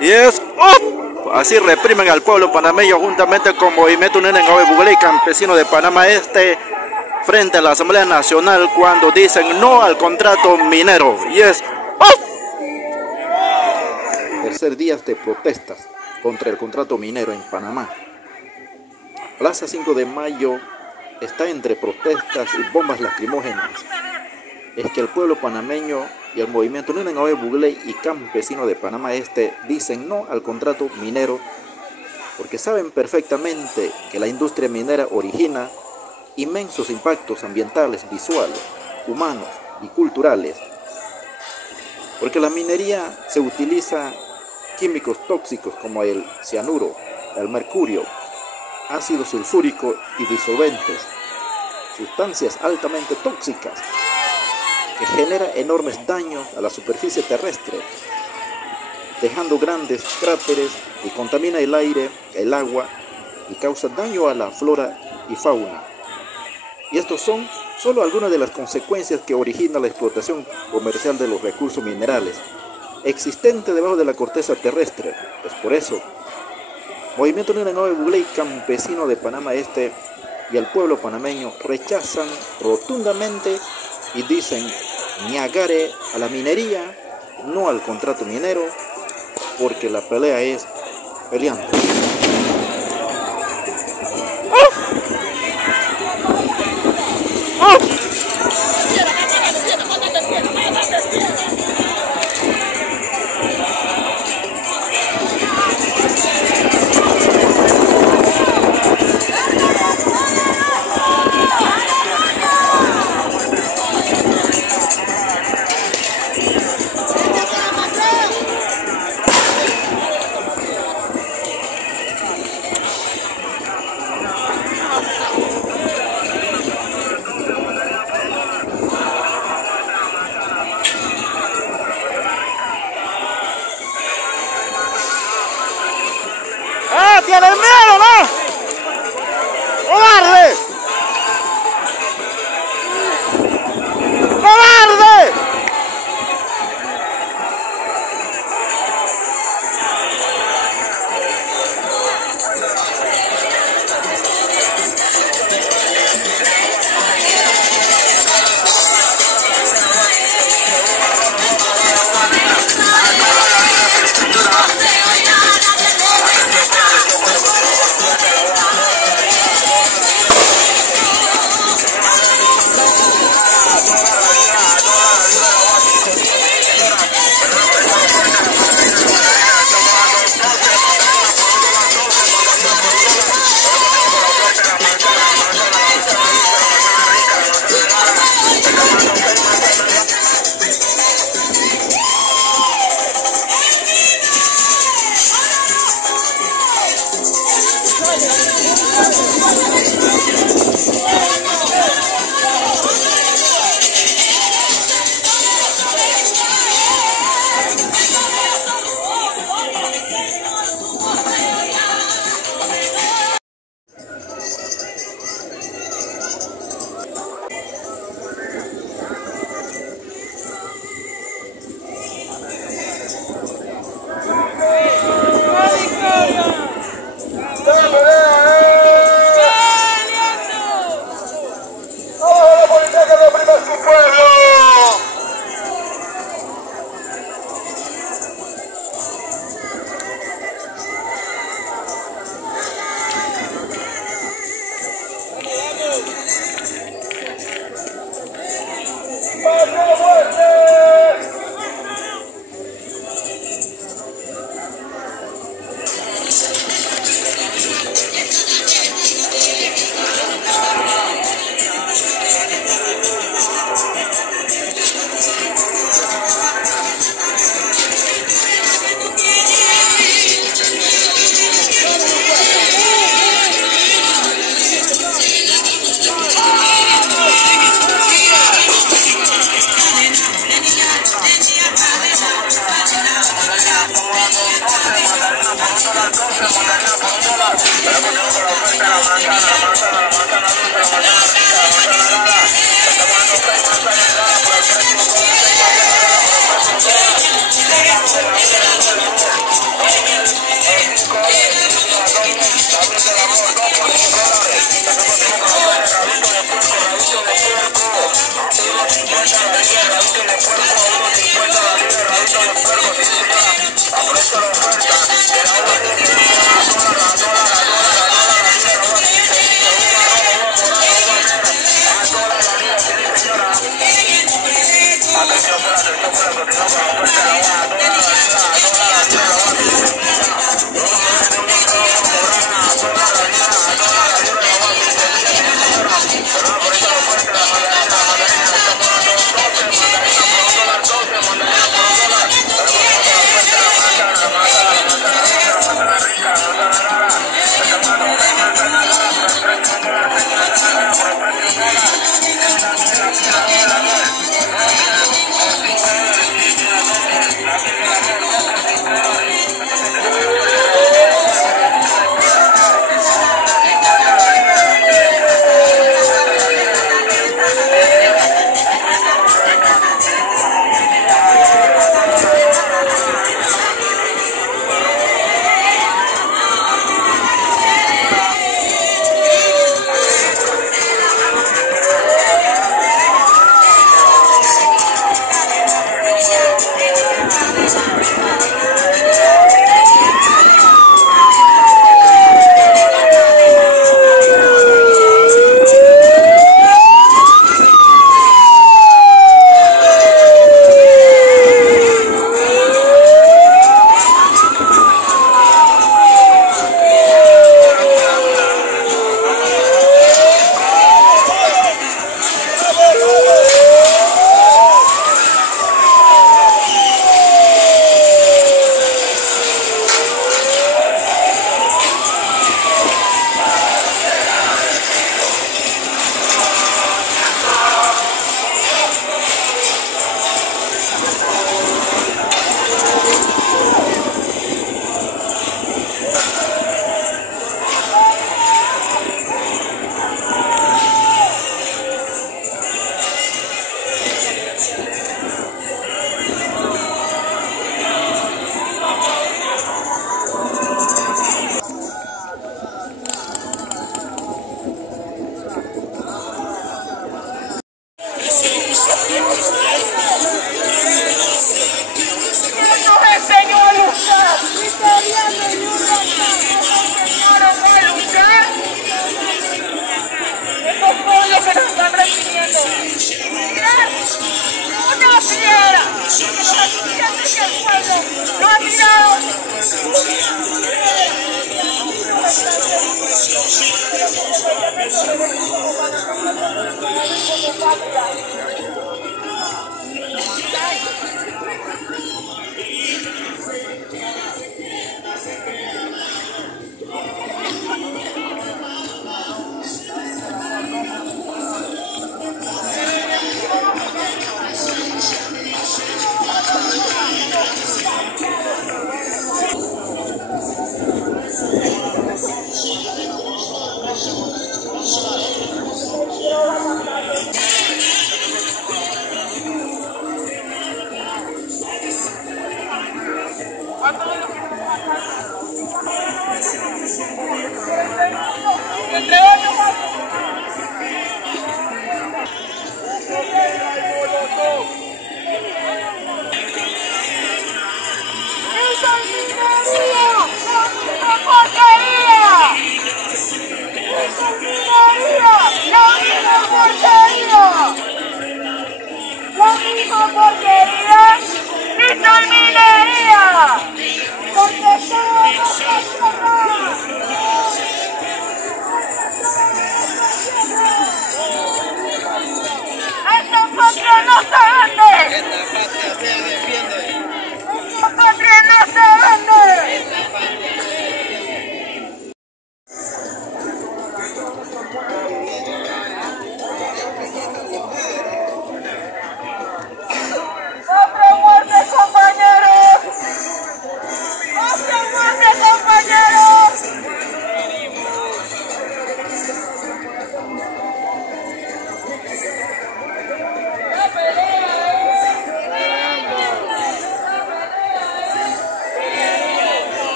Y es así reprimen al pueblo panameño juntamente con Movimiento Unión en Bugley, campesino de Panamá Este, frente a la Asamblea Nacional cuando dicen no al contrato minero. Y es tercer día de protestas contra el contrato minero en Panamá. Plaza 5 de Mayo está entre protestas y bombas lacrimógenas. Es que el pueblo panameño y el Movimiento Unión en Bugley y campesino de Panamá Este dicen no al contrato minero porque saben perfectamente que la industria minera origina inmensos impactos ambientales, visuales, humanos y culturales, porque la minería se utiliza químicos tóxicos como el cianuro, el mercurio, ácido sulfúrico y disolventes, sustancias altamente tóxicas que generan enormes daños a la superficie terrestre, dejando grandes cráteres y contamina el aire, el agua y causa daño a la flora y fauna. Y estos son solo algunas de las consecuencias que origina la explotación comercial de los recursos minerales existentes debajo de la corteza terrestre. Pues por eso, Movimiento Unión en Bugley, campesino de Panamá Este y el pueblo panameño rechazan rotundamente y dicen niagare a la minería, no al contrato minero, porque la pelea es peleando. ¡Tiene miedo, no! ¡Cobarde! ¡Cobarde! ¡Porquería! ¡Esto es minería!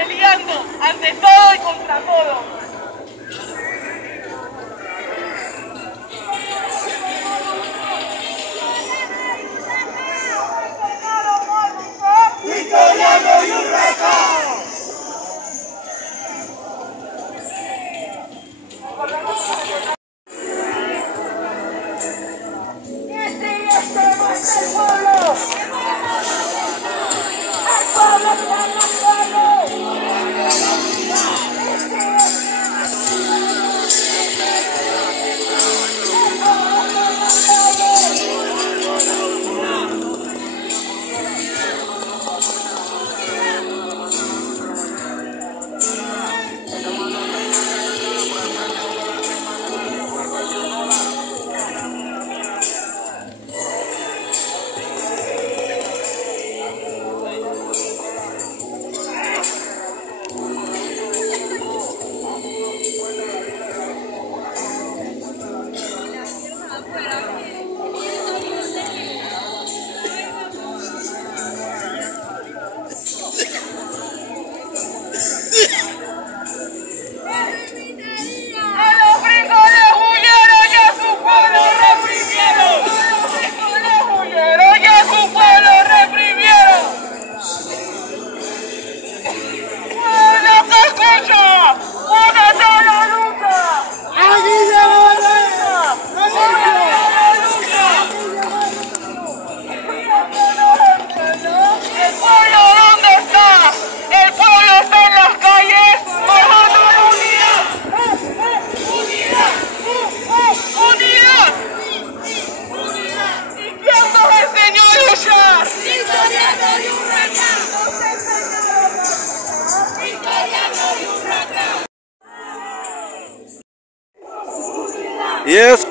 peleando ante todo y contra todo. Victoriano y Urraca. Y es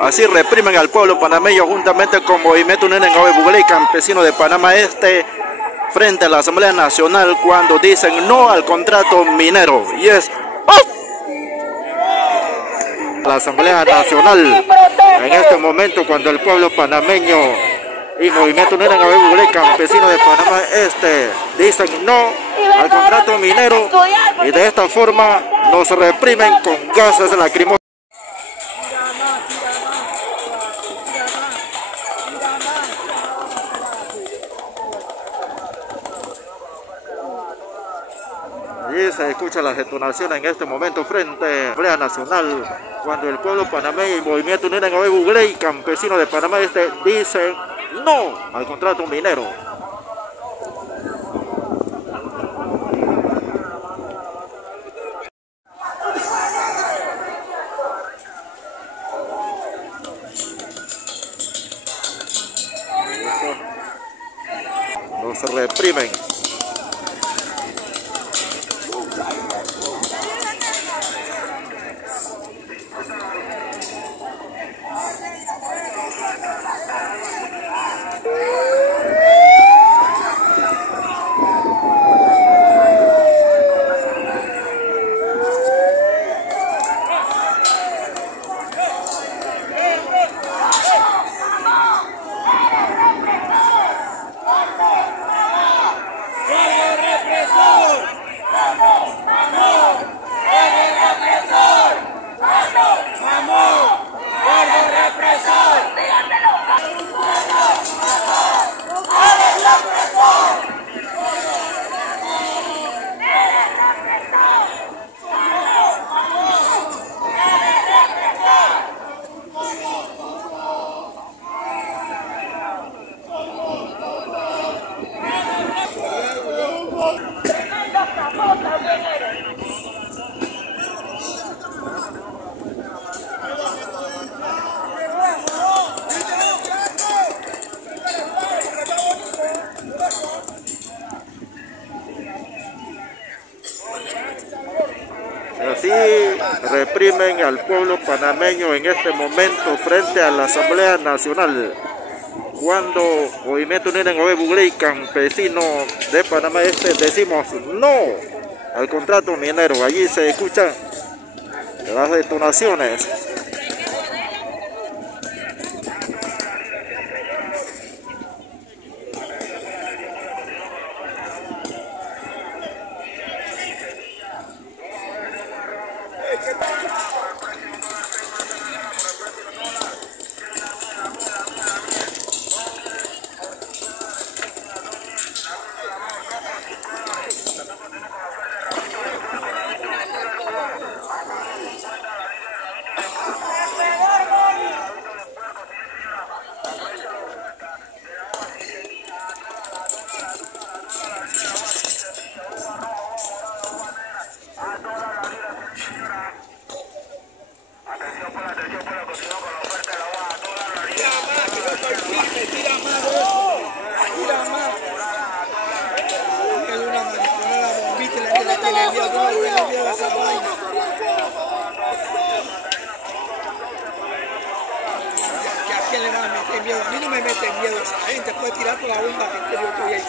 así reprimen al pueblo panameño juntamente con Movimiento Unión en Bugley, campesino de Panamá Este, frente a la Asamblea Nacional cuando dicen no al contrato minero. Y es la Asamblea Nacional en este momento cuando el pueblo panameño y Movimiento Unión en Bugley, campesino de Panamá Este, dicen no al contrato minero y de esta forma nos reprimen con gases lacrimógenos. Allí se escuchan las detonaciones en este momento frente a la Asamblea Nacional cuando el pueblo panameño y Movimiento Unión en Bugley, campesino de Panamá Este, dicen no al contrato minero. Nos reprimen. Así reprimen al pueblo panameño en este momento frente a la Asamblea Nacional. Cuando Movimiento Unión en Bugley, campesino de Panamá Este, decimos no al contrato minero. Allí se escuchan las detonaciones. meten miedo a esa gente, puede tirar por la bomba que yo estoy ahí.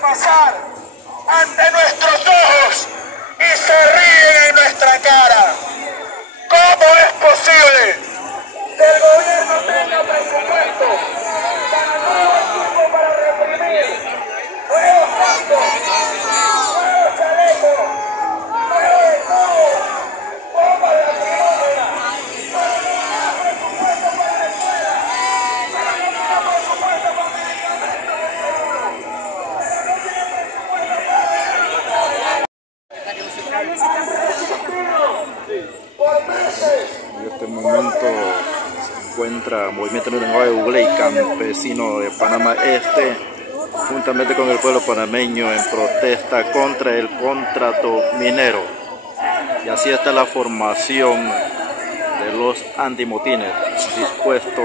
Pasar ante nuestros ojos y se ríen en nuestra cara. ¿Cómo es posible que el gobierno tenga presupuesto para nuevo equipo para reprimir, nuevos cascos, nuevos chalecos, nuevos escudos, bombas lacrimógenas, pero no haya presupuesto para la escuela, pero no haya presupuesto para medicamentos de seguro? En este momento se encuentra Movimiento Nuevo Ugley, campesino de Panamá Este, juntamente con el pueblo panameño en protesta contra el contrato minero. Y así está la formación de los antimotines, dispuesto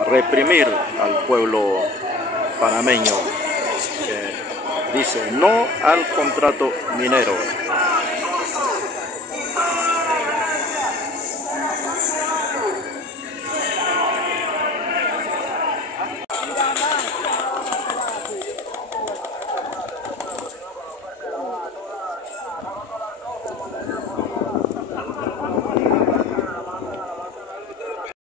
a reprimir al pueblo panameño, que dice no al contrato minero.